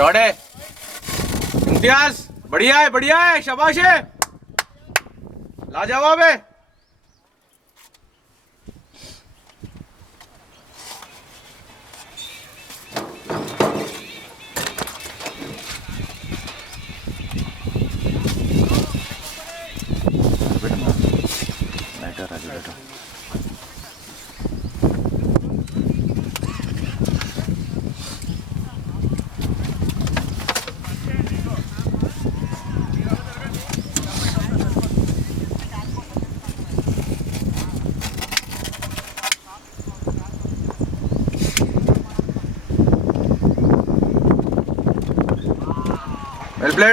Shot है इम्तियाज, बढ़िया है शाबाश है, लाजवाब है।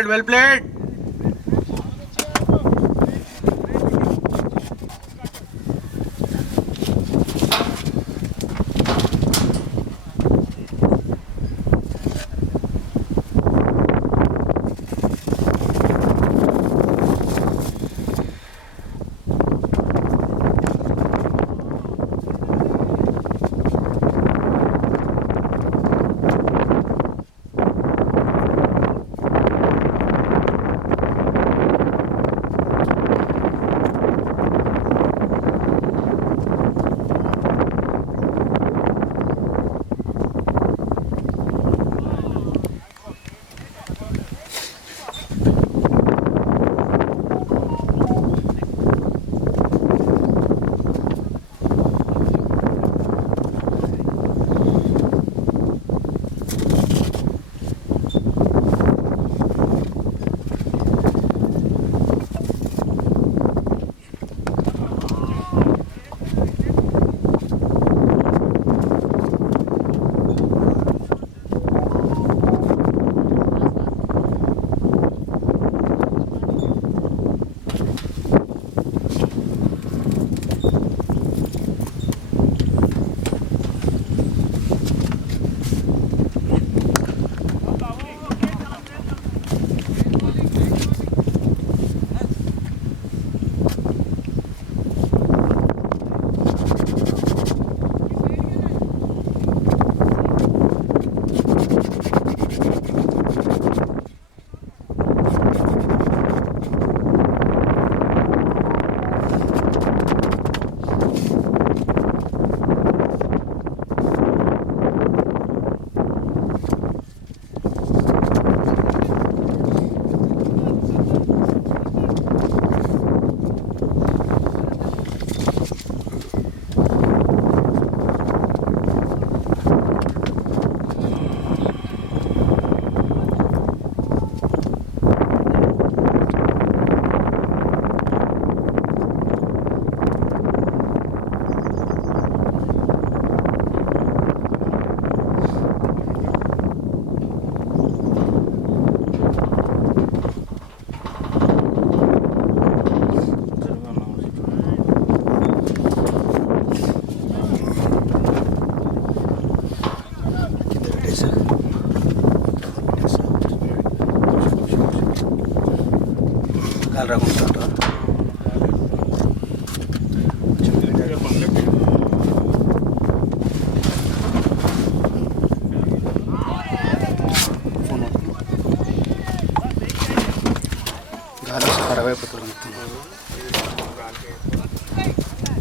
Well played.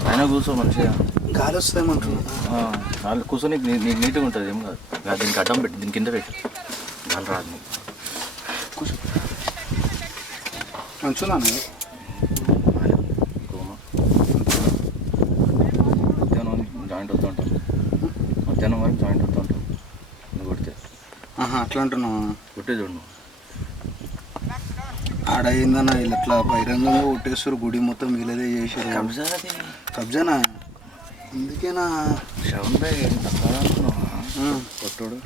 అయినా కూర్చో మంచిగా గాలి వస్తాయేమంటున్నా వాళ్ళు కూర్చొని నీకు నీట్గా ఉంటుంది ఏం కాదు. దీనికి అడ్డం పెట్టి దీని కింద పెట్టి గాలి రాదు నీకు. కూర్చో మంచున్నా మధ్యాహ్నం జాయింట్ అవుతూ ఉంటాం, మధ్యాహ్నం వరకు జాయింట్ అవుతూ ఉంటాం. నువ్వు కొడితే అట్లా అంటున్నావు. కొట్టే చూడు ఆడ ఏందన్నా వీళ్ళు అట్లా బహిరంగంగా కొట్టేస్తారు, గుడి మొత్తం వీళ్ళదే చేసారు. కబ్జానా అందుకేనా కొట్టోడు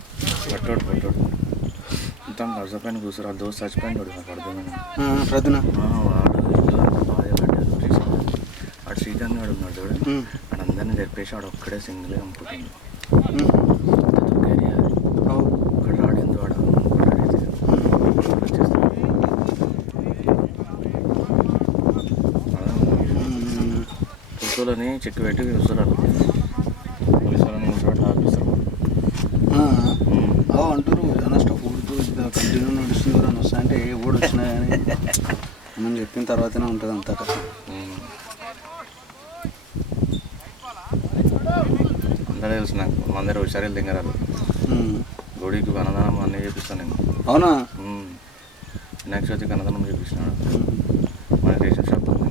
పట్టోడు పట్టోడు మొత్తం కబ్జా పైన కూర్చోరు. ఆ దోశ చచ్చిపోయినాడు ప్రదున వాడు వాడు శ్రీకాంత్ వాడు ఉన్నాడు చూడు, వాడు అందరినీ చెప్పేసి వాడు ఒక్కడే సింగిల్గా అమ్ముకుంటుంది. ఒక్కడు రాడింది వాడు పులుసులని చెక్కు పెట్టి కూర్చోరాలు, పులుసులని కూర్చోబెట్టి ఆపిస్తారు అంటారు. స్టఫ్ కొడుతూ చెప్పిన తర్వాతనే ఉంటుంది అంతా కదా. అందరూ తెలుసు నాకు, అందరూ హుషారీలు దింగరారు. గుడికి అన్నదానం అన్నీ చూపిస్తాను నేను. అవునా? వినాయక చవితికి అన్నదానం చూపిస్తున్నాను. మన రేషన్ షాప్ ఉంది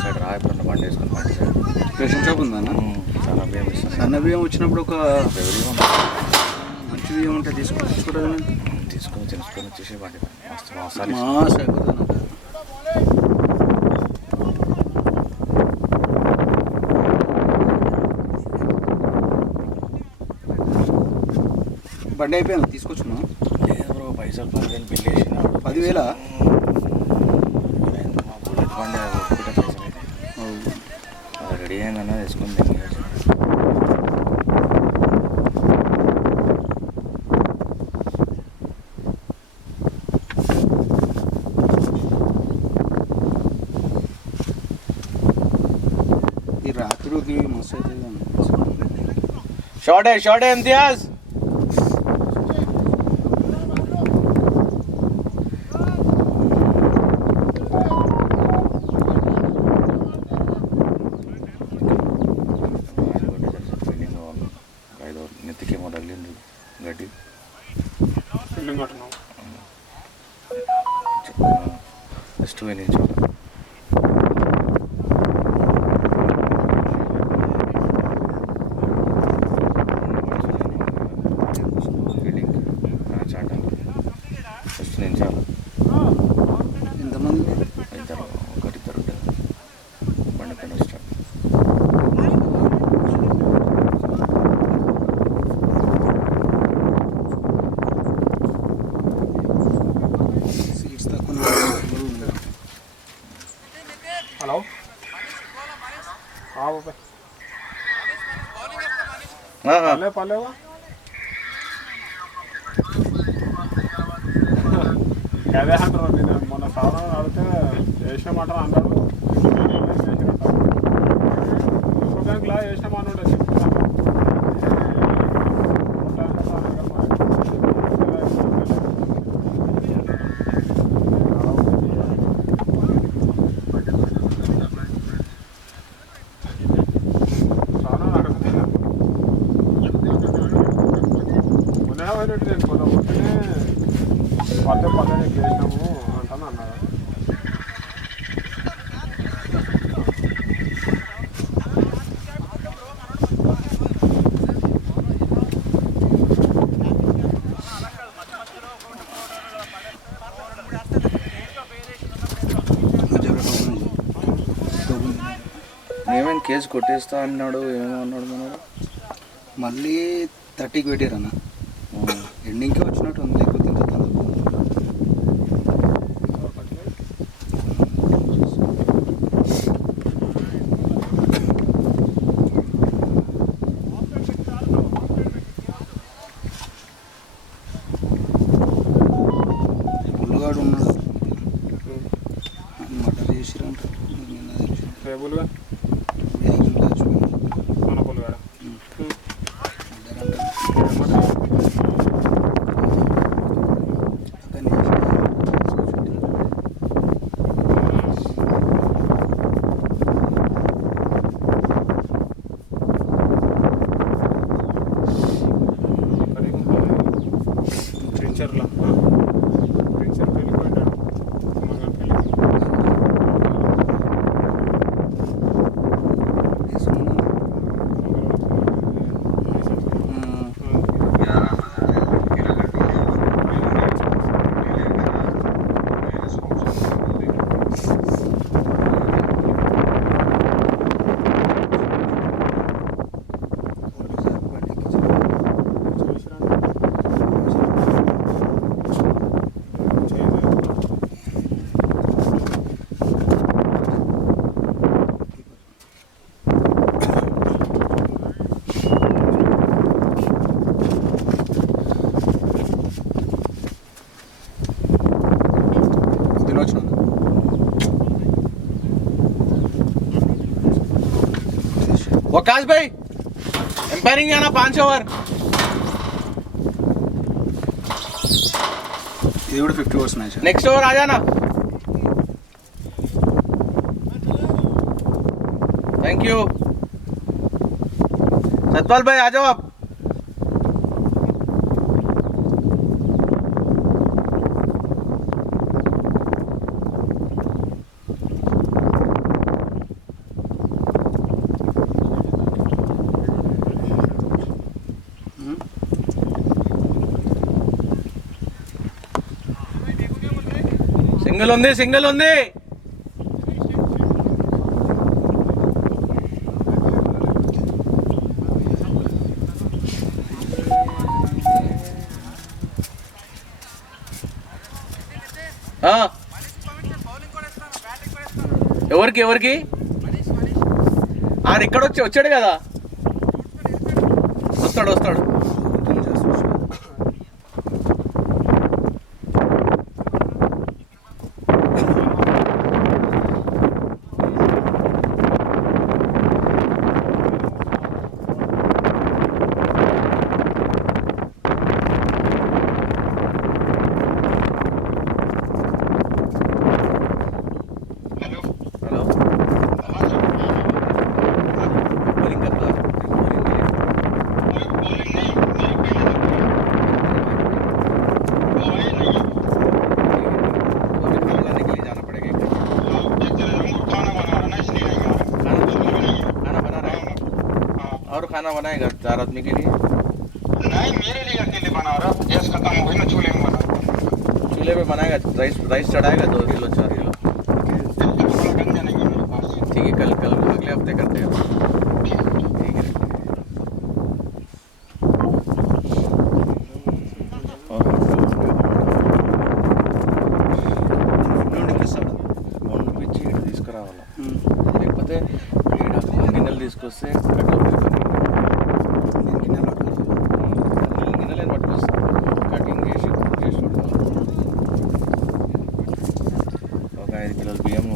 సైడ్, రా ఎప్పుడన్నా బండి వేసుకొని బండి సైడ్ రేషన్ షాప్ ఉందా? సన్న బియ్యం ఇస్తాను. సన్న బియ్యం వచ్చినప్పుడు ఒక ఎవరి మంచి బియ్యం ఉంటే తీసుకుంటాను. తీసుకొని తెలుసుకొని వచ్చేసి బండి మస్తు మసాలి మాస్ అయిపోతాను. బండి అయిపోయాను తీసుకొచ్చున్నా. లేదు బ్రో, పైసలు 10,000 బిల్ వేసినాడు. 10,000? మా బుల్లెట్ బండి ఒప్పుకుంటే పైసలు అయితే అది రెడీ అయిందన్నా తీసుకొని ఈ రాత్రికి మస్తు అవుతుంది. షార్ట్ ఇమ్తియాజ్. నెత్తికేమో తగిలింది గడ్డి. జస్ట్ పోయి నిల్చోవాలి. ఫస్ట్ నిల్చోవాలి. ఎంతమంది? ఇద్దరు, ఒకరిద్దరు ఉంటుంది బండి పైన స్టార్ట్. సీట్స్ తక్కువ. హలో పర్లేవా? అదే అంటారు. నేను మొన్న సాధారణ అడిగితే వేసినామంటారు అన్నాడు. బ్యాంక్లో వేసినామని ఉండే నేను కొన్న ఉంటేనే పదే చేసినాము అంటాను అన్నాడు. ఏమైనా కేసు కొట్టేస్తా అన్నాడు, ఏమో అన్నాడు మనోడు. మళ్ళీ 30కి పెట్టారన్న. ఎండింగ్కే వచ్చినట్టు ఉంది. లేకపోతే ఇంకా తర్వాత పుల్లగాడు ఉన్నాడు. మటర్ చేసిరంట. రేపులుగా మన పుల్లగాడ ప్రిన్సర్లా ప్రిన్సర్ వెళ్ళిపోయినాడు. అమ్మగారి పెళ్ళికి वकाश भाई एम्पायरिंग आना 5 ओवर ఇది కూడా 50 ఓవర్స్ మ్యాచ్. नेक्स्ट ओवर आ जाना. थैंक यू सतपाल भाई आ जाओ आप. సింగిల్ ఉంది ఎవరికి ఆడు ఇక్కడ వచ్చాడు కదా. వస్తాడు खाना बनाएगा 4 आदमी के लिए? नहीं, मेरे लिए अकेले बना रहा. गैस खत्म हो गई ना, चूल्हे में बना. चूल्हे पे बनाएगा. राइस चढ़ाएगा 2 किलो 4 किलो. गंजा नहीं है मेरे पास. ठीक है, कल अगले हफ्ते करते हैं. ठीक है. వండిపించి ఇక్కడ తీసుకురావాలి. లేకపోతే గిన్నెలు తీసుకొస్తే గిన్నెలు పట్టుకొస్తాం. కటింగ్ చేసి ఒక 5 కిలోల బియ్యం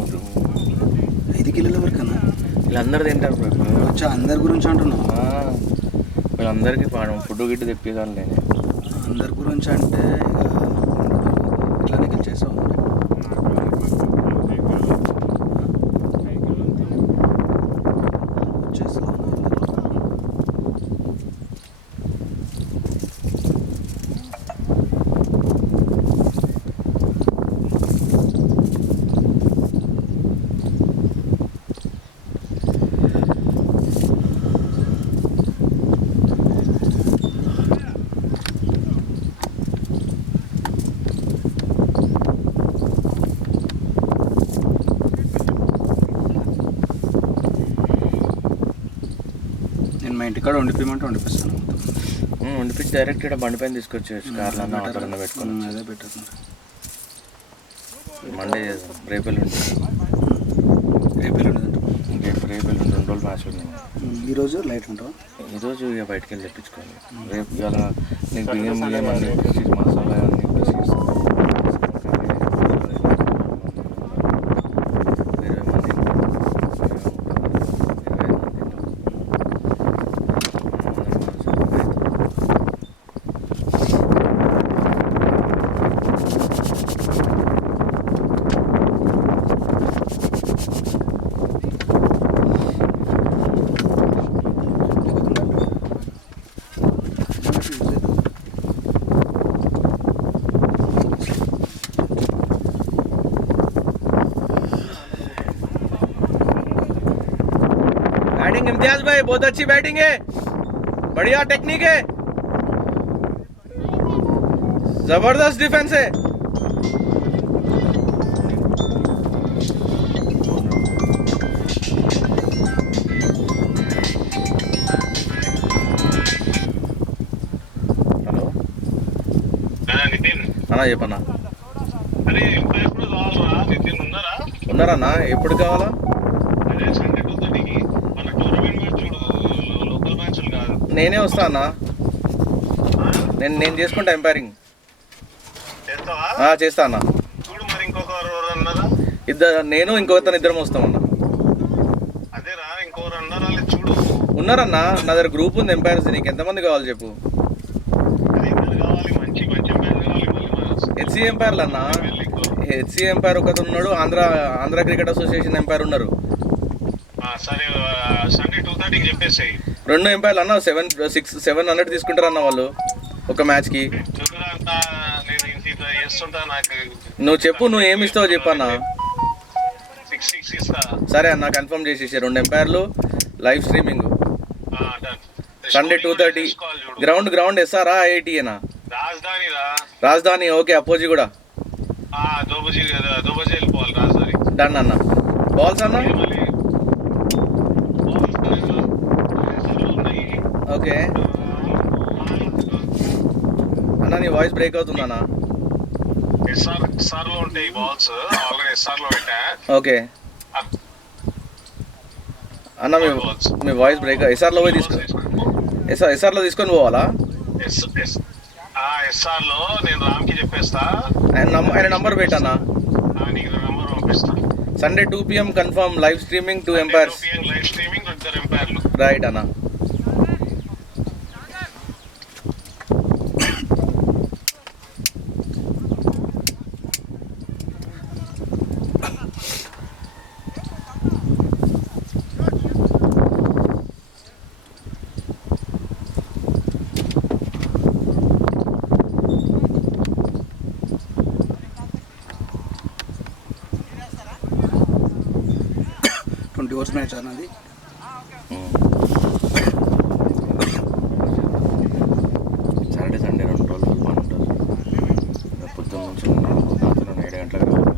5 కిలోల వరకు అన్న వీళ్ళందరూ తింటారు. వచ్చా అందరి గురించి అంటున్నావు? వీళ్ళందరికీ ఫుడ్ గిట్టు తెప్పేదాన్ని నేను. అందరి గురించి అంటే ఇట్లానే చేసావు. మా ఇంటికాడ వండిపోయమంటే వండిపిస్తాను. వండిపించి డైరెక్ట్ ఇక్కడ బండి పైన తీసుకొచ్చేయచ్చు. కార్లో ఆటోలో పెట్టుకుని. అదే బెటర్. మండే చేద్దాం. రేపెల్లుండి 2 రోజులు మ్యాచ్ ఉంది. ఈరోజు లైట్ ఉంటావా? ఈరోజు ఇక బయటకు వెళ్ళి తెప్పించుకోవాలి. రేపు ఇవాళ నీకు బియ్యం అన్నీ మసాలా అన్నీ बैटिंग इम्तियाज भाई बहुत अच्छी बैटिंग है. बढ़िया टेक्निक है. जबरदस्त डिफेंस है. हेलो నితిన్ అన్నా చెప్పన్నా. అరే ఇంకా ఎప్పుడు కావాలరా? నితిన్ ఉన్నారన్నా? ఎప్పుడు కావాలా? అదే సండే 2:30కి మన టోర్నమెంట్ మ్యాచ్ చూడు. లోకల్ మ్యాచ్లు కాదు. నేనే వస్తా అన్న. నేను చేసుకుంటా ఎంపైరింగ్. చేస్తావా? చేస్తా అన్న. చూడు మరి ఇంకొకరు అన్నారా? నేను ఇంకొకతను ఇద్దరం వస్తామన్నా. అదేరా ఇంకొకరు అన్నారా? చూడు ఉన్నారన్నా. నా దగ్గర గ్రూప్ ఉంది ఎంపైర్స్. నీకు ఎంతమంది కావాలి చెప్పు. కావాలి మంచి ఎంపైర్ కావాలి. హెచ్సి ఎంపైర్లు అన్న. హెచ్సి ఎంపైర్ ఒకటి ఉన్నాడు. ఆంధ్ర క్రికెట్ అసోసియేషన్ ఎంపైర్ ఉన్నారు. సరే సండే 2:30కి చెప్పేసేయి. 2 ఎంపైర్లు అన్న 700 తీసుకుంటారు అన్న వాళ్ళు ఒక మ్యాచ్కి. చూడరా నేను ఇంత చేస్తుంటా, నాకు నువ్వు చెప్పు, నువ్వు ఏమి ఇస్తావు చెప్పన్నా. 6 ఇస్తా. సరే అన్న కన్ఫర్మ్ చేసేసి 2 ఎంపైర్లు లైవ్ స్ట్రీమింగ్ సండే 2:30. గ్రౌండ్ ఎస్ఆరా ఐఐటీనా? రాజధాని. ఓకే అపోజీ కూడా దోబజీ వెళ్ళిపోవాలి రాజధాని. డన్ అన్న. బాల్స్ అన్న ఓకే అన్న నీ వాయిస్ బ్రేక్ అవుతుందన్నా. ఎస్ఆర్ లో ఉంటాయి బాల్స్, ఆల్రెడీ ఎస్ఆర్ లో పెట్టా. ఓకే అన్న మీ వాయిస్ బ్రేక్. ఎస్ఆర్లో పోయి ఎస్ఆర్లో తీసుకొని పోవాలా? ఎస్ఆర్ లో నేను రామ్కి చెప్పేస్తా, ఆయన నంబర్ పెట్టన్నా. నీకు నంబర్ పంపిస్తా. Sunday 2 PM confirm live streaming 2 umpires. Live streaming 2 ఎంపైర్లు. రైట్ అన్న. మ్యాచ్ అన్నది. సాటర్డే సండే 2 రోజులు పని ఉంటుంది. పొద్దున్న నుంచి రాత్రి 7 గంటలకు రావాలి.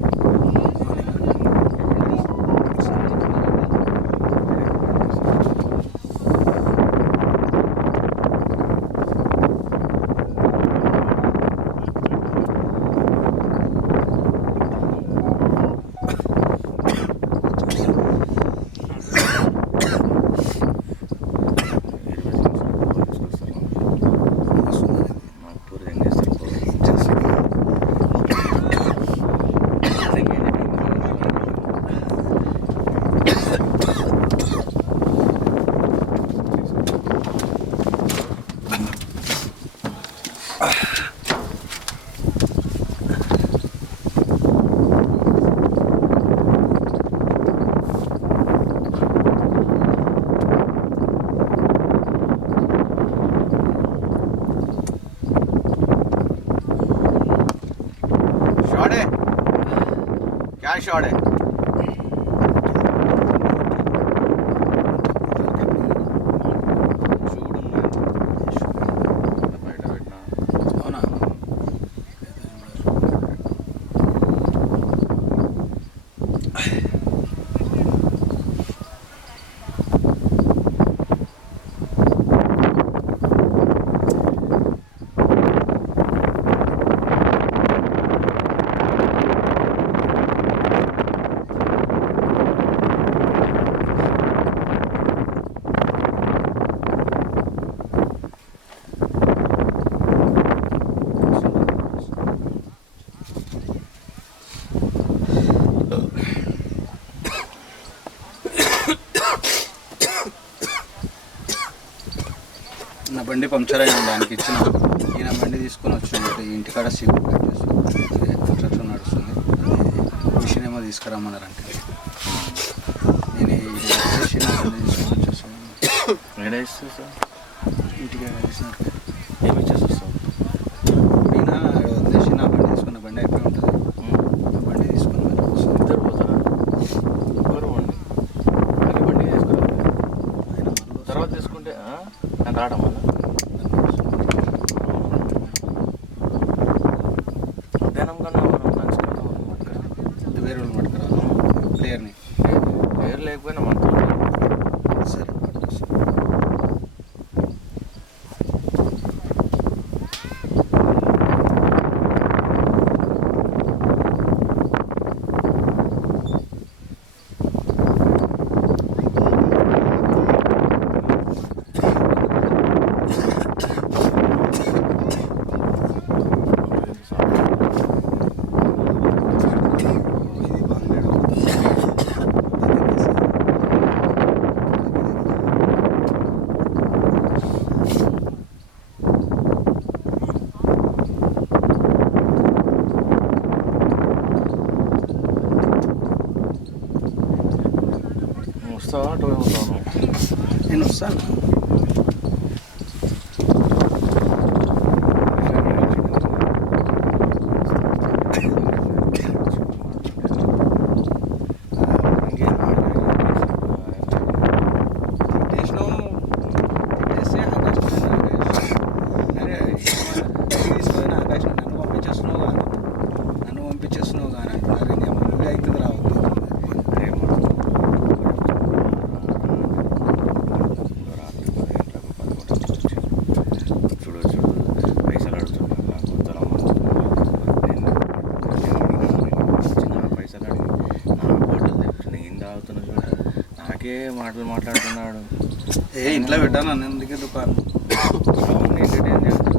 क्या शॉट है? అవునా? నా బండి పంక్చర్ అయిన దానికి ఇచ్చిన ఈయన బండి తీసుకొని వచ్చింది. ఇంటికాడ సీట్ కన్స్ట్రక్షన్ నడుస్తుంది. మిషన్ ఏమో తీసుకురమ్మన్నారంటే నేను వచ్చేసి నా బండి తీసుకొని వచ్చేస్తాను. ఇంటికి వేసినారు. ఏమి ఇచ్చేస్తావు? ఈయన వదిలేసి నా బండి తీసుకున్న బండి అయిపోయి ఉంటుంది. ఆ బండి తీసుకుని ఇద్దరు పోతారా? ఎవరు బండి అది బండి వేసుకురా. తర్వాత తీసుకుంటే నేను రావడం వల్ల మధ్యాహ్నం కన్నా మనం లంచ్ కన్నా మనం పట్టుకురా. వేరే వాళ్ళు పట్టుకురా ప్లేయర్ని. పేరు లేకపోయినా మనతో సరే వస్తాను. నన్ను పంపించేస్తున్నావు కానీ అంటున్నారు. ఇంకేమో అవుతుంది రావద్దు. చూడు చూడు పైసలు అడుగుతున్నాను నాకు పైసలు అడిగి నా బాటలు తెచ్చి ఏం తాగుతున్నా చూడ నాకే మాటలు మాట్లాడుతున్నాడు. ఇంట్లో పెట్టాను నన్ను ఎందుకే దుకాణం. అవును ఎంటర్టైన్ చేస్తాను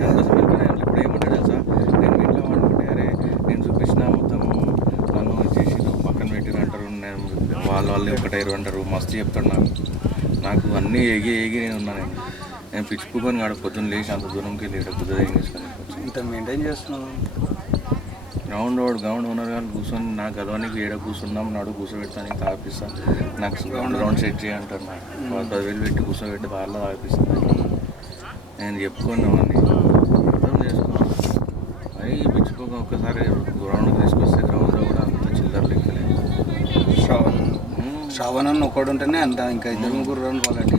దానికోసం వెళ్ళిపోయాను. ఇప్పుడు ఏమంటాడు తెలుసా, నేను మీ ఇంట్లో అనుకుంటే అరే నేను చూపించిన మొత్తం నన్ను చేసి పక్కన పెట్టిరు అంటారు, నేను వాళ్ళు ఒకటైరు అంటారు, మస్తు చెప్తాడు నాకు అన్నీ ఏగి నేను ఉన్నాను. నేను పిచ్చిపోకొని కాడ పొద్దున్న లేచి అంత దూరంకి వెళ్ళి బుద్ధ ఏం చేసుకొని ఇంత మెయింటైన్ చేస్తున్నావు. గ్రౌండ్ ఓనర్ గారు కూర్చొని నాకు గలవానికి ఏడ కూర్చున్నాం నాడు కూర్చోబెడతాను తాపిస్తాను, నాకు గ్రౌండ్ సెట్ చేయంటారు. నాకు 10,000 పెట్టి కూర్చోబెట్టి బాగా తాపిస్తాను. నేను చెప్పుకున్నాం అన్నీ అర్థం చేసుకున్నాను. అవి పిచ్చిపోక ఒక్కసారి గ్రౌండ్ తీసుకొస్తే గ్రౌండ్లో కూడా అంత చిల్లర లెక్కలేదు. శ్రావణ్ ఒకడు ఉంటేనే అంత ఇంకా 2-3 రౌండ్ క్వాలిటీ